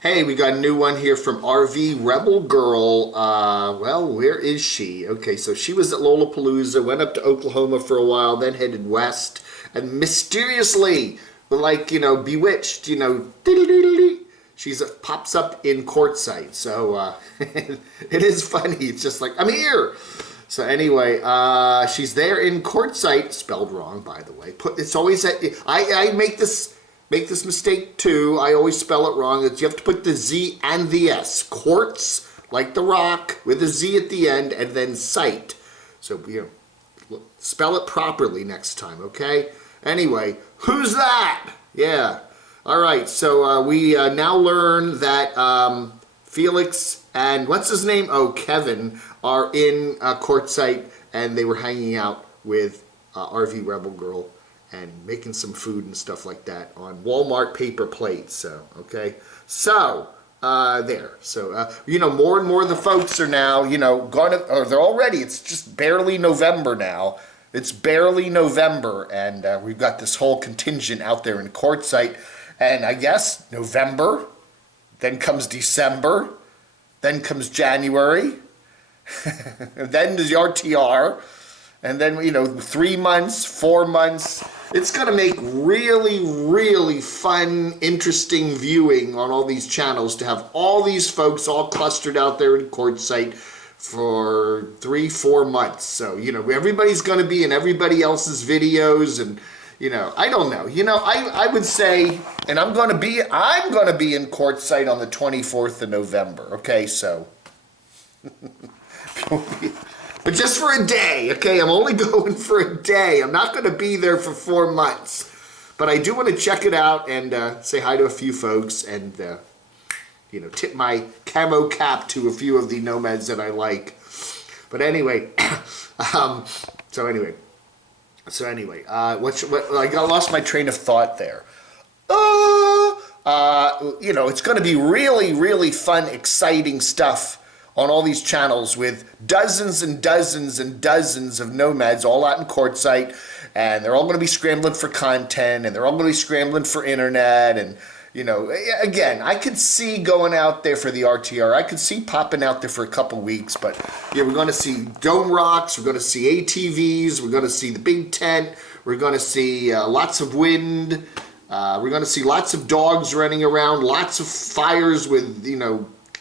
Hey, we got a new one here from RV Rebel Girl. Well, where is she? Okay, so she was at Lollapalooza, went up to Oklahoma for a while, then headed west, and mysteriously, like, bewitched, she's pops up in Quartzsite. So it is funny. It's just like, I'm here. So anyway, she's there in Quartzsite, spelled wrong, by the way. It's always I make this mistake too. I always spell it wrong. You have to put the Z and the S. Quartz, like the rock, with a Z at the end, and then site. So spell it properly next time, okay? Anyway, who's that? Yeah. All right. So we now learn that Felix and what's his name? Oh, Kevin are in Quartzsite, and they were hanging out with RV Rebel Girl and making some food and stuff like that on Walmart paper plates. So so there. So more and more of the folks are now or they're already. It's just barely November now. It's barely November, and we've got this whole contingent out there in Quartzsite, and I guess November, then comes December, then comes January, and then the RTR, and then 3 months, 4 months. It's going to make really, really fun, interesting viewing on all these channels to have all these folks all clustered out there in Quartzsite for 3-4 months. So, everybody's going to be in everybody else's videos, and, I don't know. I would say, and I'm going to be in Quartzsite on the 24th of November, okay? So, but just for a day, okay? I'm only going for a day. I'm not going to be there for 4 months. But I do want to check it out and say hi to a few folks and, tip my camo cap to a few of the nomads that I like. But anyway, I lost my train of thought there. It's going to be really, really fun, exciting stuff on all these channels with dozens and dozens and dozens of nomads all out in Quartzsite, and they're all going to be scrambling for content, and they're all going to be scrambling for internet, and again, I could see going out there for the RTR. I could see popping out there for a couple weeks, but yeah, we're going to see dome rocks, we're going to see ATVs, we're going to see the big tent, we're going to see lots of wind, we're going to see lots of dogs running around, lots of fires with,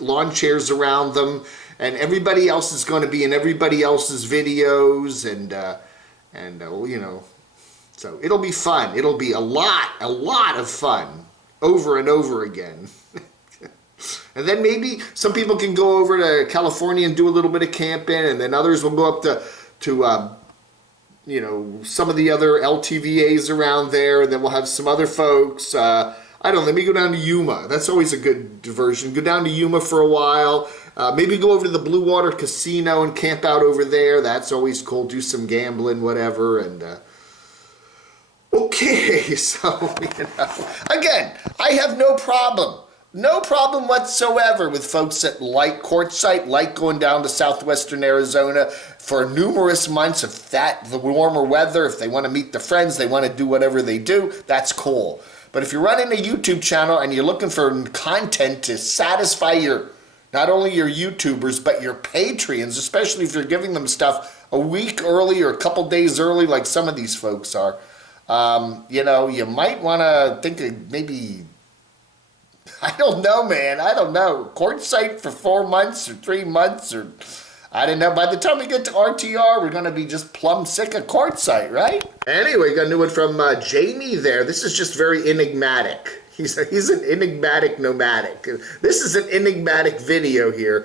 lawn chairs around them, and everybody else is going to be in everybody else's videos, and so it'll be fun. It'll be a lot of fun over and over again. And then maybe some people can go over to California and do a little bit of camping, and then others will go up to some of the other LTVAs around there, and then we'll have some other folks. I don't know, let me go down to Yuma. That's always a good diversion. Go down to Yuma for a while. Maybe go over to the Blue Water Casino and camp out over there. That's always cool. Do some gambling, whatever. And okay, so, again, I have no problem. No problem whatsoever with folks that like Quartzsite, like going down to southwestern Arizona for numerous months. If the warmer weather, if they want to meet their friends, they want to do whatever they do, that's cool. But if you're running a YouTube channel and you're looking for content to satisfy not only your YouTubers, but your Patreons, especially if you're giving them stuff a week early or a couple days early like some of these folks are, you might want to think of maybe, I don't know, man. I don't know. Quartzsite for 4 months or 3 months or, I don't know. By the time we get to RTR, we're going to be just plumb sick of Quartzsite, right? Anyway, got a new one from Jamie there. This is just very enigmatic. He's an enigmatic nomadic. This is an enigmatic video here.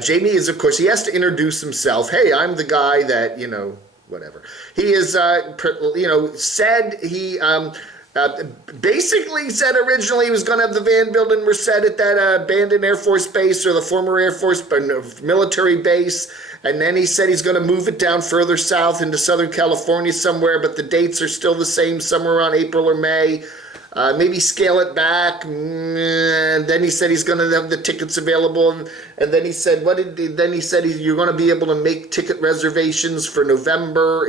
Jamie is, of course, he has to introduce himself. Hey, I'm the guy that, whatever. He is, said he... basically said originally he was going to have the Vanbuild and Merced at that abandoned Air Force base, or the former Air Force military base, and then he said he's going to move it down further south into Southern California somewhere, but the dates are still the same, somewhere around April or May. Maybe scale it back, and then he said he's going to have the tickets available, and then he said, you're going to be able to make ticket reservations for November,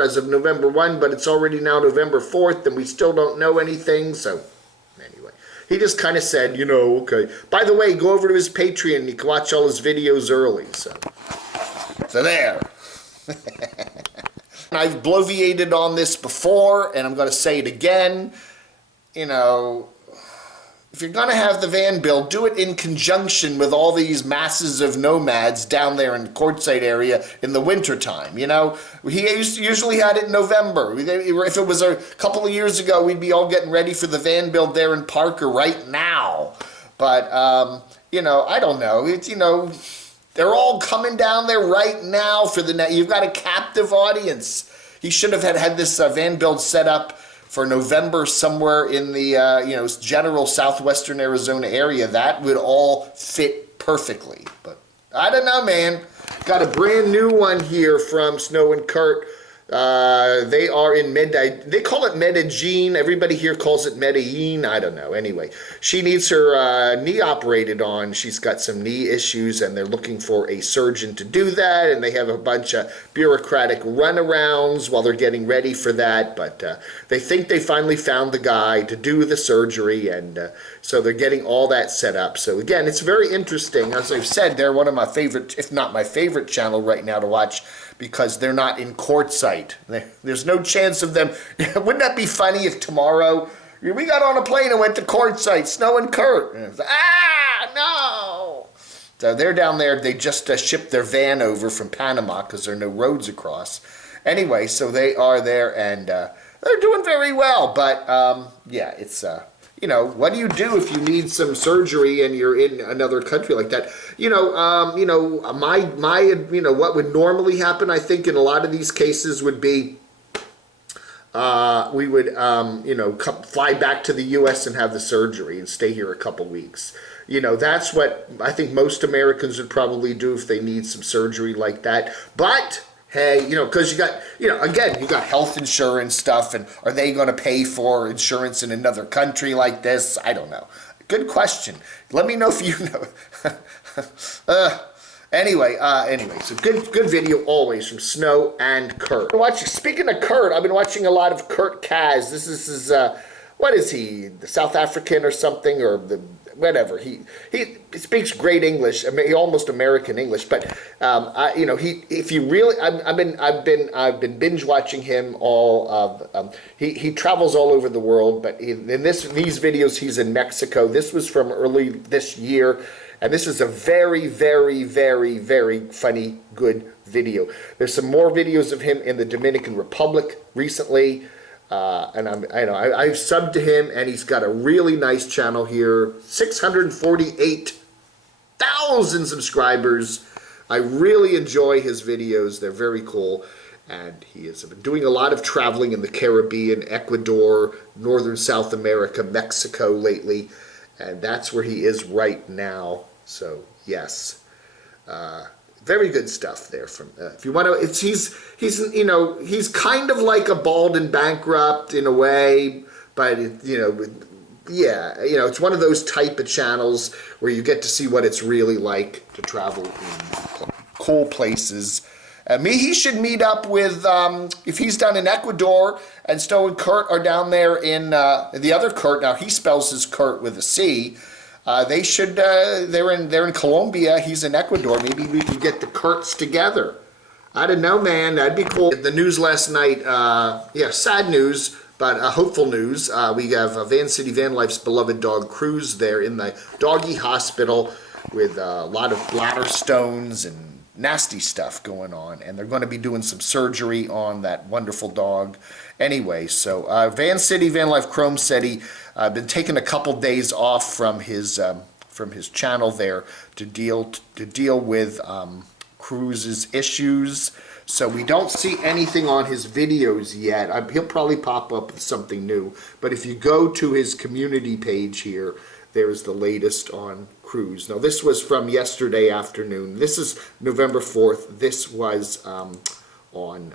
as of November 1, but it's already now November 4th, and we still don't know anything, so anyway. He just kind of said, you know, okay. By the way, go over to his Patreon. You can watch all his videos early. So there. I've bloviated on this before, and I'm going to say it again. You know, if you're going to have the Vanbuild, do it in conjunction with all these masses of nomads down there in the Quartzsite area in the wintertime. You know, he usually had it in November. If it was a couple of years ago, we'd be all getting ready for the Vanbuild there in Parker right now. But, you know, I don't know. It's, you know, they're all coming down there right now for the net. You've got a captive audience. He should have had this Vanbuild set up for November somewhere in the you know, general southwestern Arizona area. That would all fit perfectly. But I don't know, man. Got a brand new one here from Snow and Kurt. They are in they call it Medellin. Everybody here calls it Medellin. I don't know. Anyway, she needs her knee operated on. She's got some knee issues, and they're looking for a surgeon to do that. And they have a bunch of bureaucratic runarounds while they're getting ready for that. But they think they finally found the guy to do the surgery, and so they're getting all that set up. So again, it's very interesting. As I've said, they're one of my favorite, if not my favorite channel right now to watch, because they're not in Quartzsite. There's no chance of them. Wouldn't that be funny if tomorrow we got on a plane and went to Quartzsite, Snow and Kurt? And like, no! So they're down there. They just shipped their van over from Panama because there are no roads across. Anyway, so they are there, and they're doing very well. But yeah, it's you know, what do you do if you need some surgery and you're in another country like that? You know, my you know, what would normally happen, I think, in a lot of these cases would be we would you know, fly back to the U.S. and have the surgery and stay here a couple weeks. You know, that's what I think most Americans would probably do if they need some surgery like that. But hey, you know, because you got, you know, again, you got health insurance stuff, and are they going to pay for insurance in another country like this? I don't know. Good question. Let me know if you know. Anyway, so good video always from Snow and Kurt. Speaking of Kurt, I've been watching a lot of Kurt Kaz. This is what is he? The South African or something, or the whatever. He speaks great English, almost American English. But you know, if you really, I've been binge watching him all of. He travels all over the world, but in these videos, he's in Mexico. This was from early this year, and this is a very, very, very, very funny, good video. There's some more videos of him in the Dominican Republic recently. And I've subbed to him, and he's got a really nice channel here, 648,000 subscribers. I really enjoy his videos. They're very cool. And he has been doing a lot of traveling in the Caribbean, Ecuador, Northern South America, Mexico lately. And that's where he is right now. So, yes. Very good stuff there. From if you want to, he's you know, he's kind of like a Bald and Bankrupt in a way, but you know, yeah, you know, it's one of those type of channels where you get to see what it's really like to travel in cool places. He should meet up with if he's down in Ecuador and Snow and Kurt are down there in the other Kurt. Now he spells his Kurt with a C. They should. They're in Colombia. He's in Ecuador. Maybe we can get the Kurts together. I don't know, man. That'd be cool. The news last night. Yeah, sad news, but hopeful news. We have Van City Van Life's beloved dog Cruz there in the doggy hospital with a lot of bladder stones and nasty stuff going on, and they're going to be doing some surgery on that wonderful dog. Anyway, so Van City Van Life Chrome said he been taking a couple days off from his channel there to deal with Cruz's issues. So we don't see anything on his videos yet. He'll probably pop up with something new. But if you go to his community page here, there's the latest on Cruz. Now this was from yesterday afternoon. This is November 4th. This was on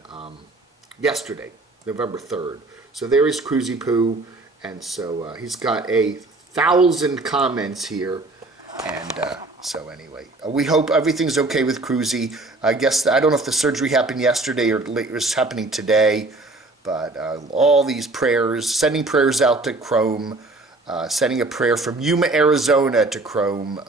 yesterday, November 3rd. So there is Cruzy Poo. And so he's got 1,000 comments here. And so anyway, we hope everything's okay with Cruzy. I guess, I don't know if the surgery happened yesterday or it's happening today. But all these prayers, sending prayers out to Chrome. Sending a prayer from Yuma, Arizona to Chrome.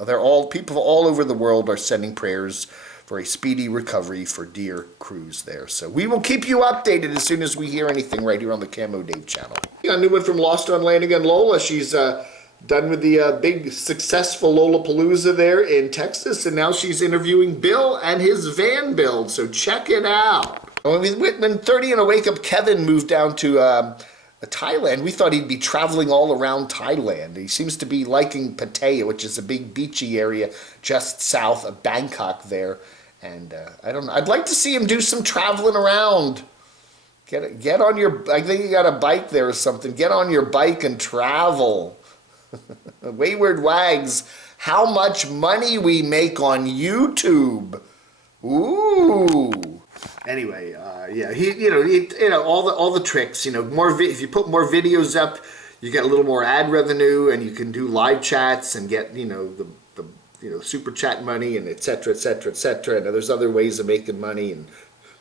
People all over the world are sending prayers for a speedy recovery for dear Cruz there. So we will keep you updated as soon as we hear anything right here on the Camo Dave channel. A new one from Lost on Landing on Lola. She's done with the big successful Lollapalooza there in Texas, and now she's interviewing Bill and his Vanbuild. So check it out. When 30 and a Wake Up Kevin moved down to Thailand, we thought he'd be traveling all around Thailand. He seems to be liking Pattaya, which is a big beachy area just south of Bangkok there. And I don't know. I'd like to see him do some traveling around. Get on your. I think you got a bike there or something. Get on your bike and travel. Wayward Wags, how much money we make on YouTube? Ooh. Anyway, yeah, all the tricks. If you put more videos up, you get a little more ad revenue, and you can do live chats and get the super chat money and et cetera, et cetera, et cetera. And there's other ways of making money and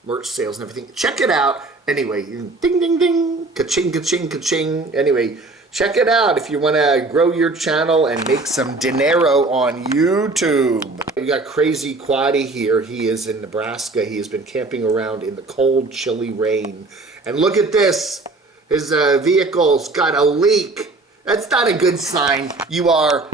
merch sales and everything. Check it out. Anyway, ding, ding, ding, ka-ching, ka-ching, ka-ching. Anyway, check it out if you want to grow your channel and make some dinero on YouTube. We got Crazy Quody here. He is in Nebraska. He has been camping around in the cold, chilly rain. And look at this. His vehicle's got a leak. That's not a good sign. You are,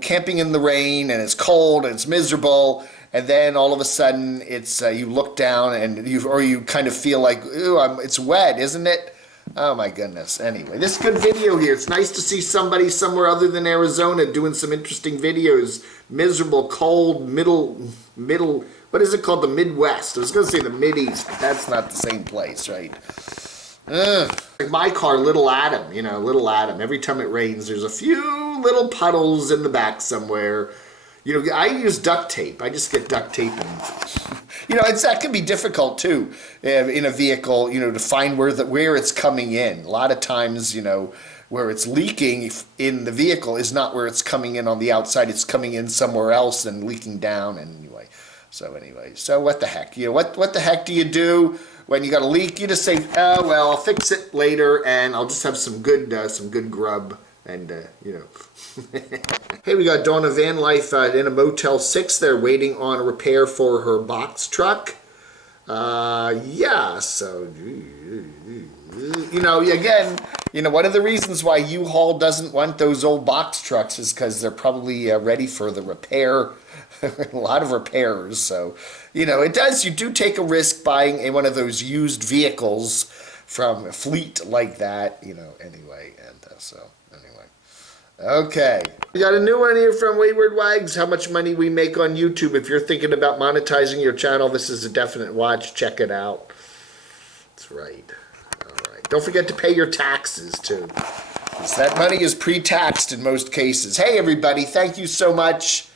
camping in the rain, and it's cold and it's miserable. And then all of a sudden, it's you look down and you kind of feel like, ooh, it's wet, isn't it? Oh my goodness. Anyway, this is a good video here. It's nice to see somebody somewhere other than Arizona doing some interesting videos. Miserable, cold, middle, what is it called? The Midwest. I was going to say the Mideast, but that's not the same place, right? Like my car, Little Adam, Little Adam. Every time it rains, there's a few little puddles in the back somewhere. I use duct tape. I just get duct tape and, that can be difficult too in a vehicle, to find where it's coming in. A lot of times, where it's leaking in the vehicle is not where it's coming in on the outside. It's coming in somewhere else and leaking down. Anyway, so what the heck? What the heck do you do when you got a leak? You just say, oh well, I'll fix it later, and I'll just have some good grub. And, Hey, we got Donna Van Life in a Motel 6 there waiting on a repair for her box truck. Yeah, so, again, one of the reasons why U-Haul doesn't want those old box trucks is because they're probably ready for the repair, a lot of repairs. So, you do take a risk buying one of those used vehicles from a fleet like that, anyway, and anyway. Okay. We got a new one here from Wayward Wags. How much money we make on YouTube. If you're thinking about monetizing your channel, this is a definite watch. Check it out. That's right. All right. Don't forget to pay your taxes, too. Because that money is pre-taxed in most cases. Hey, everybody. Thank you so much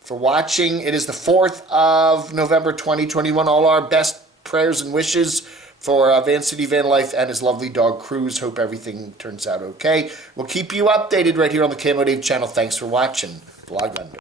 for watching. It is the 4th of November, 2021. All our best prayers and wishes for Van City Van Life and his lovely dog Cruz. Hope everything turns out okay. We'll keep you updated right here on the Camo Dave channel. Thanks for watching. Vlog under.